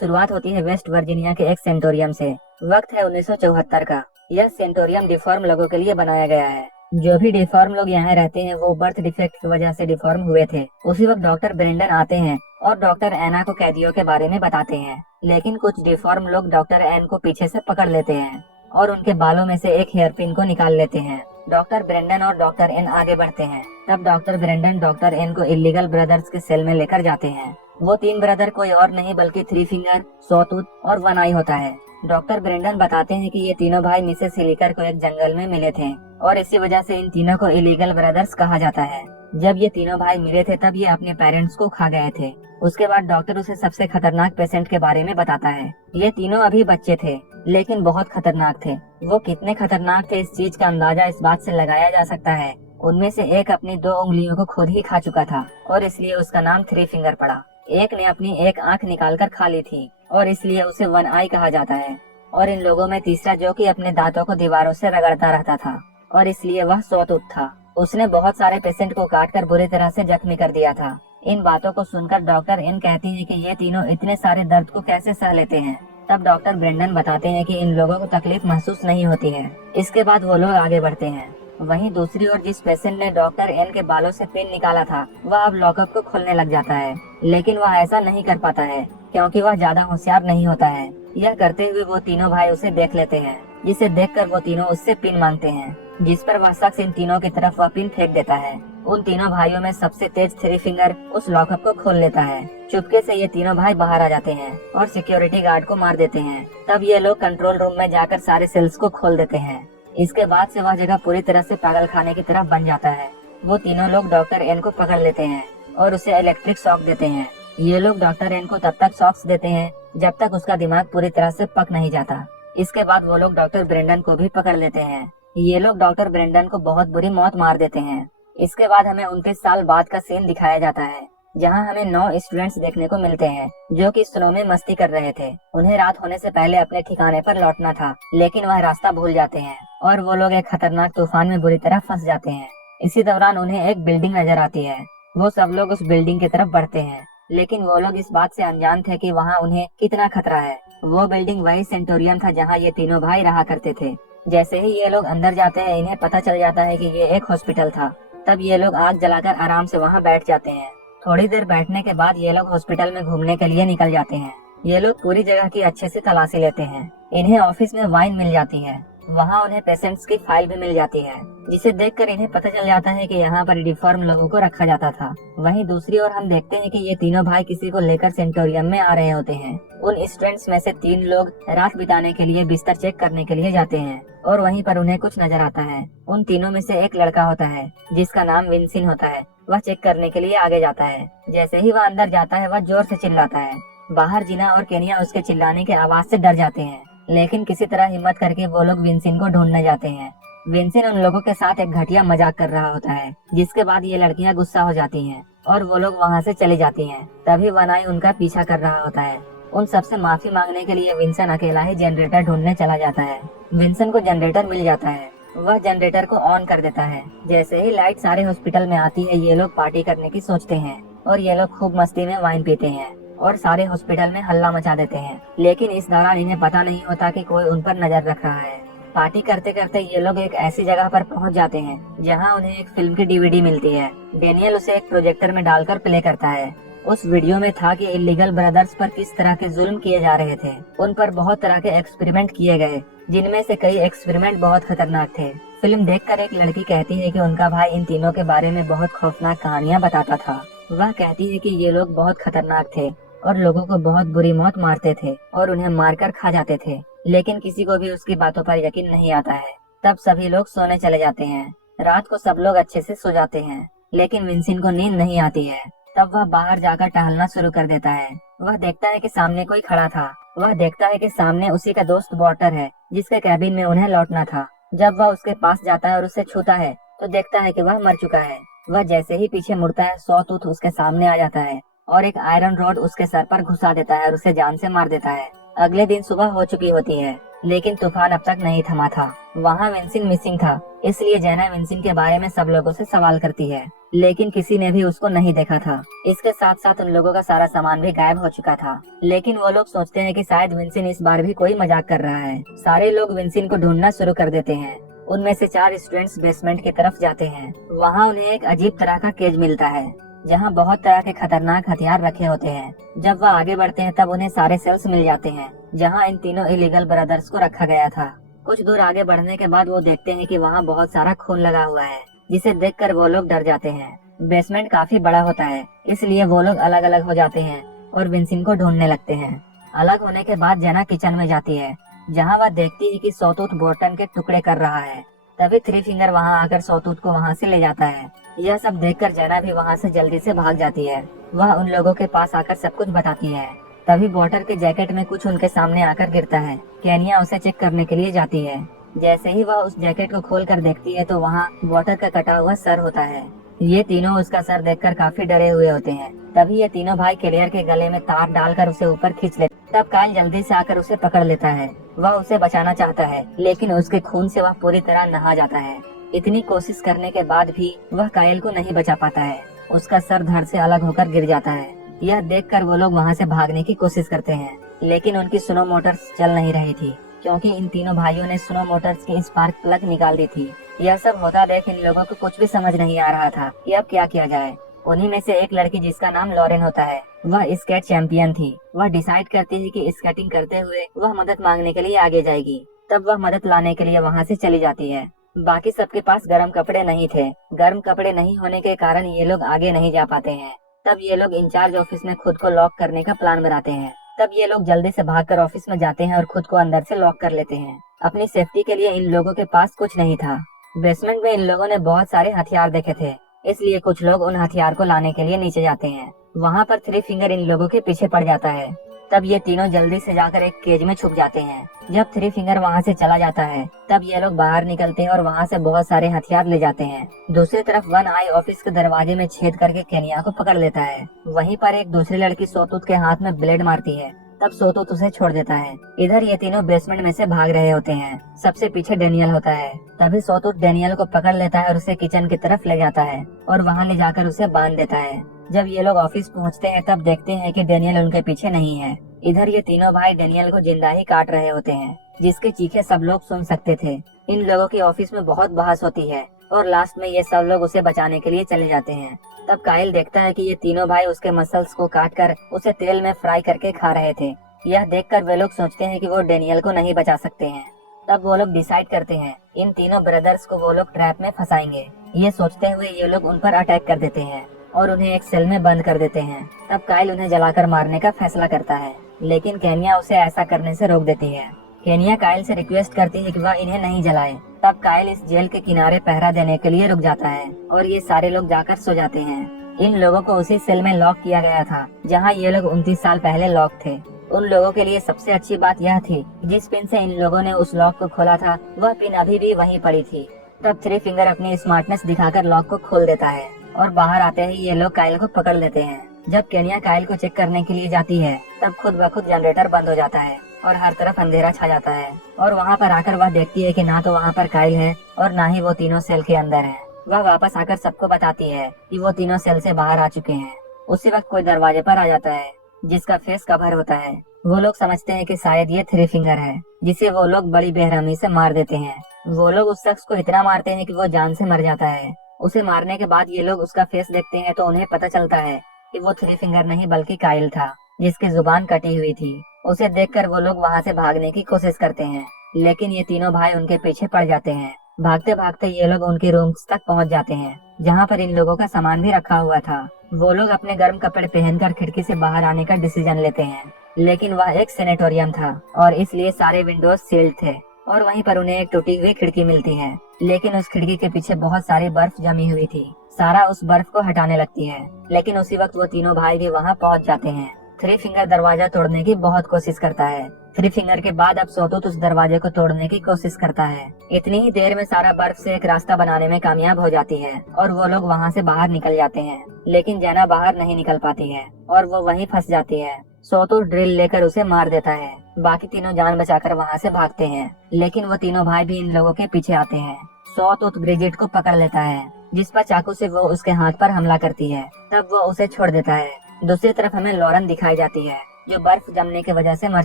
शुरुआत होती है वेस्ट वर्जीनिया के एक सेंटोरियम से। वक्त है 1974 का। यह सेंटोरियम डिफॉर्म लोगों के लिए बनाया गया है। जो भी डिफॉर्म लोग यहाँ रहते हैं वो बर्थ डिफेक्ट की वजह से डिफॉर्म हुए थे। उसी वक्त डॉक्टर ब्रेंडन आते हैं और डॉक्टर एना को कैदियों के बारे में बताते हैं। लेकिन कुछ डिफॉर्म लोग डॉक्टर एन को पीछे से पकड़ लेते हैं और उनके बालों में से एक हेयर पिन को निकाल लेते हैं। डॉक्टर ब्रेंडन और डॉक्टर एन आगे बढ़ते हैं। तब डॉक्टर ब्रेंडन डॉक्टर एन को इलीगल ब्रदर्स के सेल में लेकर जाते हैं। वो तीन ब्रदर कोई और नहीं बल्कि थ्री फिंगर, सॉटूथ और वन आई होता है। डॉक्टर ब्रेंडन बताते हैं कि ये तीनों भाई मिसेस हिलिकर को एक जंगल में मिले थे और इसी वजह से इन तीनों को इलीगल ब्रदर्स कहा जाता है। जब ये तीनों भाई मिले थे तब ये अपने पेरेंट्स को खा गए थे। उसके बाद डॉक्टर उसे सबसे खतरनाक पेशेंट के बारे में बताता है। ये तीनों अभी बच्चे थे लेकिन बहुत खतरनाक थे। वो कितने खतरनाक थे इस चीज का अंदाजा इस बात से लगाया जा सकता है। उनमें से एक अपनी 2 उंगलियों को खुद ही खा चुका था और इसलिए उसका नाम थ्री फिंगर पड़ा। एक ने अपनी एक आंख निकालकर खा ली थी और इसलिए उसे वन आई कहा जाता है। और इन लोगों में तीसरा जो कि अपने दांतों को दीवारों से रगड़ता रहता था और इसलिए वह सॉटूथ था। उसने बहुत सारे पेशेंट को काटकर बुरी तरह से जख्मी कर दिया था। इन बातों को सुनकर डॉक्टर इन कहती है कि ये तीनों इतने सारे दर्द को कैसे सह लेते हैं। तब डॉक्टर ब्रेंडन बताते हैं कि इन लोगों को तकलीफ महसूस नहीं होती है। इसके बाद वो लोग आगे बढ़ते हैं। वहीं दूसरी ओर जिस पेशेंट ने डॉक्टर एन के बालों से पिन निकाला था वह अब लॉकअप को खोलने लग जाता है। लेकिन वह ऐसा नहीं कर पाता है क्योंकि वह ज्यादा होशियार नहीं होता है। यह करते हुए वो तीनों भाई उसे देख लेते हैं, जिसे देखकर वो तीनों उससे पिन मांगते हैं, जिस पर वह शख्स इन तीनों की तरफ वह पिन फेंक देता है। उन तीनों भाइयों में सबसे तेज थ्री फिंगर उस लॉकअप को खोल लेता है। चुपके से ये तीनों भाई बाहर आ जाते हैं और सिक्योरिटी गार्ड को मार देते हैं। तब ये लोग कंट्रोल रूम में जाकर सारे सेल्स को खोल देते हैं। इसके बाद से वह जगह पूरी तरह से पागल खाने की तरफ बन जाता है। वो तीनों लोग डॉक्टर एन को पकड़ लेते हैं और उसे इलेक्ट्रिक शॉक देते हैं। ये लोग डॉक्टर एन को तब तक शॉक्स देते हैं जब तक उसका दिमाग पूरी तरह से पक नहीं जाता। इसके बाद वो लोग डॉक्टर ब्रेंडन को भी पकड़ लेते हैं। ये लोग डॉक्टर ब्रेंडन को बहुत बुरी मौत मार देते हैं। इसके बाद हमें 29 साल बाद का सीन दिखाया जाता है जहां हमें 9 स्टूडेंट्स देखने को मिलते हैं जो कि स्नो में मस्ती कर रहे थे। उन्हें रात होने से पहले अपने ठिकाने पर लौटना था लेकिन वह रास्ता भूल जाते हैं और वो लोग एक खतरनाक तूफान में बुरी तरह फंस जाते हैं। इसी दौरान उन्हें एक बिल्डिंग नजर आती है। वो सब लोग उस बिल्डिंग की तरफ बढ़ते हैं लेकिन वो लोग इस बात से अनजान थे कि वहाँ उन्हें कितना खतरा है। वो बिल्डिंग वही सेंटोरियम था जहाँ ये तीनों भाई रहा करते थे। जैसे ही ये लोग अंदर जाते हैं इन्हें पता चल जाता है कि ये एक हॉस्पिटल था। तब ये लोग आग जलाकर आराम से वहाँ बैठ जाते हैं। थोड़ी देर बैठने के बाद ये लोग हॉस्पिटल में घूमने के लिए निकल जाते हैं। ये लोग पूरी जगह की अच्छे से तलाशी लेते हैं। इन्हें ऑफिस में वाइन मिल जाती है। वहाँ उन्हें पेशेंट्स की फाइल भी मिल जाती है जिसे देखकर इन्हें पता चल जाता है कि यहाँ पर डिफॉर्म लोगों को रखा जाता था। वहीं दूसरी ओर हम देखते हैं कि ये तीनों भाई किसी को लेकर सेंटोरियम में आ रहे होते हैं। उन स्टूडेंट्स में से 3 लोग रात बिताने के लिए बिस्तर चेक करने के लिए जाते हैं और वहीं पर उन्हें कुछ नजर आता है। उन तीनों में से एक लड़का होता है जिसका नाम विंसिन होता है। वह चेक करने के लिए आगे जाता है। जैसे ही वह अंदर जाता है वह जोर से चिल्लाता है। बाहर जीना और केनिया उसके चिल्लाने के आवाज से डर जाते हैं लेकिन किसी तरह हिम्मत करके वो लोग विंसिन को ढूंढने जाते हैं। विंसिन उन लोगों के साथ एक घटिया मजाक कर रहा होता है जिसके बाद ये लड़कियां गुस्सा हो जाती हैं और वो लोग वहाँ से चली जाती हैं। तभी वनाई उनका पीछा कर रहा होता है। उन सबसे माफी मांगने के लिए विंसन अकेला ही जनरेटर ढूंढने चला जाता है। विंसन को जनरेटर मिल जाता है। वह जनरेटर को ऑन कर देता है। जैसे ही लाइट सारे हॉस्पिटल में आती है ये लोग पार्टी करने की सोचते हैं और ये लोग खूब मस्ती में वाइन पीते हैं और सारे हॉस्पिटल में हल्ला मचा देते हैं। लेकिन इस दौरान इन्हें पता नहीं होता कि कोई उन पर नजर रख रहा है। पार्टी करते करते ये लोग एक ऐसी जगह पर पहुंच जाते हैं जहां उन्हें एक फिल्म की डीवीडी मिलती है। डेनियल उसे एक प्रोजेक्टर में डालकर प्ले करता है। उस वीडियो में था कि इलीगल ब्रदर्स पर किस तरह के जुल्म किए जा रहे थे। उन पर बहुत तरह के एक्सपेरिमेंट किए गए जिनमें से कई एक्सपेरिमेंट बहुत खतरनाक थे। फिल्म देखकर एक लड़की कहती है कि उनका भाई इन तीनों के बारे में बहुत खौफनाक कहानियां बताता था। वह कहती है कि ये लोग बहुत खतरनाक थे और लोगों को बहुत बुरी मौत मारते थे और उन्हें मारकर खा जाते थे। लेकिन किसी को भी उसकी बातों पर यकीन नहीं आता है। तब सभी लोग सोने चले जाते हैं। रात को सब लोग अच्छे से सो जाते हैं लेकिन विंसिन को नींद नहीं आती है। तब वह बाहर जाकर टहलना शुरू कर देता है। वह देखता है कि सामने कोई खड़ा था। वह देखता है कि सामने उसी का दोस्त वॉटर है जिसके कैबिन में उन्हें लौटना था। जब वह उसके पास जाता है और उसे छूता है तो देखता है कि वह मर चुका है। वह जैसे ही पीछे मुड़ता है सॉटूथ उसके सामने आ जाता है और एक आयरन रॉड उसके सर पर घुसा देता है और उसे जान से मार देता है। अगले दिन सुबह हो चुकी होती है, लेकिन तूफान अब तक नहीं थमा था। वहाँ विंसिन मिसिंग था, इसलिए जैना विंसिन के बारे में सब लोगों से सवाल करती है, लेकिन किसी ने भी उसको नहीं देखा था। इसके साथ साथ उन लोगों का सारा सामान भी गायब हो चुका था, लेकिन वो लोग सोचते हैं कि शायद विंसिन इस बार भी कोई मजाक कर रहा है। सारे लोग विंसिन को ढूंढना शुरू कर देते हैं। उनमें से 4 स्टूडेंट्स बेसमेंट की तरफ जाते हैं। वहाँ उन्हें एक अजीब तरह का केज मिलता है, जहाँ बहुत तरह के खतरनाक हथियार रखे होते हैं। जब वह आगे बढ़ते हैं तब उन्हें सारे सेल्स मिल जाते हैं, जहाँ इन तीनों इलीगल ब्रदर्स को रखा गया था। कुछ दूर आगे बढ़ने के बाद वो देखते हैं कि वहाँ बहुत सारा खून लगा हुआ है, जिसे देखकर वो लोग डर जाते हैं। बेसमेंट काफी बड़ा होता है, इसलिए वो लोग अलग अलग हो जाते हैं और विंसिन को ढूंढने लगते हैं। अलग होने के बाद जेना किचन में जाती है, जहाँ वह देखती है कि सॉटूथ बोर्टन के टुकड़े कर रहा है। तभी थ्री फिंगर वहाँ आकर सॉटूथ को वहाँ से ले जाता है। यह सब देखकर जेना भी वहाँ से जल्दी से भाग जाती है। वह उन लोगों के पास आकर सब कुछ बताती है। तभी वॉटर के जैकेट में कुछ उनके सामने आकर गिरता है। केनिया उसे चेक करने के लिए जाती है। जैसे ही वह उस जैकेट को खोल कर देखती है तो वहाँ वॉटर का कटा हुआ सर होता है। ये तीनों उसका सर देखकर काफी डरे हुए होते हैं। तभी ये तीनों भाई क्लियर के गले में तार डालकर उसे ऊपर खींच लेते। तब काइल जल्दी से आकर उसे पकड़ लेता है। वह उसे बचाना चाहता है, लेकिन उसके खून से वह पूरी तरह नहा जाता है। इतनी कोशिश करने के बाद भी वह काइल को नहीं बचा पाता है। उसका सर धड़ से अलग होकर गिर जाता है। यह देखकर वो लोग वहाँ से भागने की कोशिश करते हैं, लेकिन उनकी स्नो मोटर्स चल नहीं रही थी, क्योंकि इन तीनों भाइयों ने स्नो मोटर्स की स्पार्क प्लग निकाल दी थी। यह सब होता देख इन लोगों को कुछ भी समझ नहीं आ रहा था कि अब क्या किया जाए। उन्हीं में से एक लड़की, जिसका नाम लॉरेन होता है, वह स्केट चैंपियन थी। वह डिसाइड करती है कि स्केटिंग करते हुए वह मदद मांगने के लिए आगे जाएगी। तब वह मदद लाने के लिए वहाँ से चली जाती है। बाकी सबके पास गर्म कपड़े नहीं थे। गर्म कपड़े नहीं होने के कारण ये लोग आगे नहीं जा पाते हैं। तब ये लोग इंचार्ज ऑफिस में खुद को लॉक करने का प्लान बनाते हैं। तब ये लोग जल्दी से भागकर ऑफिस में जाते हैं और खुद को अंदर से लॉक कर लेते हैं। अपनी सेफ्टी के लिए इन लोगों के पास कुछ नहीं था। बेसमेंट में इन लोगों ने बहुत सारे हथियार देखे थे, इसलिए कुछ लोग उन हथियार को लाने के लिए नीचे जाते हैं। वहाँ पर थ्री फिंगर इन लोगों के पीछे पड़ जाता है। तब ये तीनों जल्दी से जाकर एक केज में छुप जाते हैं। जब थ्री फिंगर वहाँ से चला जाता है तब ये लोग बाहर निकलते हैं और वहाँ से बहुत सारे हथियार ले जाते हैं। दूसरी तरफ वन आई ऑफिस के दरवाजे में छेद करके केनिया को पकड़ लेता है। वहीं पर एक दूसरी लड़की सोतूत के हाथ में ब्लेड मारती है। तब सोतूत उसे छोड़ देता है। इधर ये तीनों बेसमेंट में से भाग रहे होते हैं। सबसे पीछे डेनियल होता है। तभी सोतूत डेनियल को पकड़ लेता है और उसे किचन की तरफ ले जाता है और वहाँ ले जाकर उसे बांध देता है। जब ये लोग ऑफिस पहुँचते हैं तब देखते हैं कि डेनियल उनके पीछे नहीं है। इधर ये तीनों भाई डेनियल को जिंदा ही काट रहे होते हैं, जिसके चीखे सब लोग सुन सकते थे। इन लोगों की ऑफिस में बहुत बहस होती है और लास्ट में ये सब लोग उसे बचाने के लिए चले जाते हैं। तब काइल देखता है कि ये तीनों भाई उसके मसल्स को काट कर उसे तेल में फ्राई करके खा रहे थे। यह देखकर वे लोग सोचते हैं कि वो डेनियल को नहीं बचा सकते हैं। तब वो लोग डिसाइड करते हैं इन तीनों ब्रदर्स को वो लोग ट्रैप में फंसाएंगे। ये सोचते हुए ये लोग उन पर अटैक कर देते हैं और उन्हें एक सेल में बंद कर देते हैं। तब काइल उन्हें जलाकर मारने का फैसला करता है, लेकिन केनिया उसे ऐसा करने से रोक देती है। केनिया काइल से रिक्वेस्ट करती है कि वह इन्हें नहीं जलाए। तब काइल इस जेल के किनारे पहरा देने के लिए रुक जाता है और ये सारे लोग जाकर सो जाते हैं। इन लोगों को उसी सेल में लॉक किया गया था जहाँ ये लोग 29 साल पहले लॉक थे। उन लोगों के लिए सबसे अच्छी बात यह थी, जिस पिन से इन लोगों ने उस लॉक को खोला था वह पिन अभी भी वहीं पड़ी थी। तब थ्री फिंगर अपनी स्मार्टनेस दिखाकर लॉक को खोल देता है और बाहर आते ही ये लोग काइल को पकड़ लेते हैं। जब केनिया काइल को चेक करने के लिए जाती है तब खुद ब खुद जनरेटर बंद हो जाता है और हर तरफ अंधेरा छा जाता है। और वहाँ पर आकर वह देखती है कि ना तो वहाँ पर काइल है और ना ही वो तीनों सेल के अंदर है। वह वापस आकर सबको बताती है कि वो तीनों सेल से बाहर आ चुके हैं। उसी वक्त कोई दरवाजे पर आ जाता है, जिसका फेस कवर होता है। वो लोग समझते हैं कि शायद ये थ्री फिंगर है, जिसे वो लोग बड़ी बेरहमी से मार देते हैं। वो लोग उस शख्स को इतना मारते हैं कि वो जान से मर जाता है। उसे मारने के बाद ये लोग उसका फेस देखते हैं तो उन्हें पता चलता है कि वो थ्री फिंगर नहीं बल्कि काइल था, जिसकी जुबान कटी हुई थी। उसे देखकर वो लोग वहाँ से भागने की कोशिश करते हैं, लेकिन ये तीनों भाई उनके पीछे पड़ जाते हैं। भागते भागते ये लोग उनके रूम्स तक पहुँच जाते हैं, जहाँ पर इन लोगों का सामान भी रखा हुआ था। वो लोग अपने गर्म कपड़े पहनकर खिड़की से बाहर आने का डिसीजन लेते हैं, लेकिन वह एक सेनेटोरियम था और इसलिए सारे विंडोज सील्ड थे। और वहीं पर उन्हें एक टूटी हुई खिड़की मिलती है, लेकिन उस खिड़की के पीछे बहुत सारी बर्फ जमी हुई थी। सारा उस बर्फ को हटाने लगती है, लेकिन उसी वक्त वो तीनों भाई भी वहाँ पहुँच जाते हैं। थ्री फिंगर दरवाजा तोड़ने की बहुत कोशिश करता है। थ्री फिंगर के बाद अब सोतूत उस दरवाजे को तोड़ने की कोशिश करता है। इतनी ही देर में सारा बर्फ से एक रास्ता बनाने में कामयाब हो जाती है और वो लोग वहाँ से बाहर निकल जाते हैं, लेकिन जेना बाहर नहीं निकल पाती है और वो वहीं फंस जाती है। सोतूत ड्रिल लेकर उसे मार देता है। बाकी तीनों जान बचाकर वहाँ से भागते हैं, लेकिन वो तीनों भाई भी इन लोगों के पीछे आते हैं। सॉ तो ब्रिजिट को पकड़ लेता है, जिस पर चाकू से वो उसके हाथ पर हमला करती है। तब वो उसे छोड़ देता है। दूसरी तरफ हमें लॉरेन दिखाई जाती है, जो बर्फ जमने की वजह से मर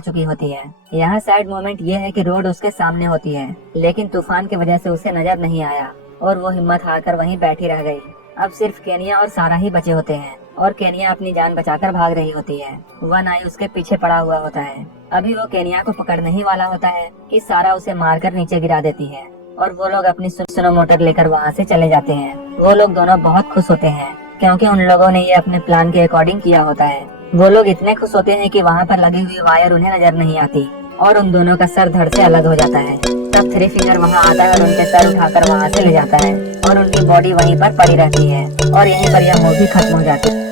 चुकी होती है। यहाँ साइड मोमेंट ये है कि रोड उसके सामने होती है, लेकिन तूफान की वजह से उसे नजर नहीं आया और वो हिम्मत हारकर वहीं बैठी रह गई। अब सिर्फ केनिया और सारा ही बचे होते हैं और केनिया अपनी जान बचाकर भाग रही होती है। वन आई उसके पीछे पड़ा हुआ होता है। अभी वो केनिया को पकड़ने ही वाला होता है कि सारा उसे मारकर नीचे गिरा देती है और वो लोग अपनी सुनो मोटर लेकर वहाँ से चले जाते हैं। वो लोग दोनों बहुत खुश होते हैं क्योंकि उन लोगों ने ये अपने प्लान के अकॉर्डिंग किया होता है। वो लोग इतने खुश होते हैं कि वहाँ पर लगी हुई वायर उन्हें नजर नहीं आती और उन दोनों का सर धड़ से अलग हो जाता है। तब थ्री फिंगर वहाँ आता है और उनके सर उठाकर वहाँ से ले जाता है और उनकी बॉडी वहीं पर पड़ी रहती है और यहीं पर यह मूवी खत्म हो जाती है।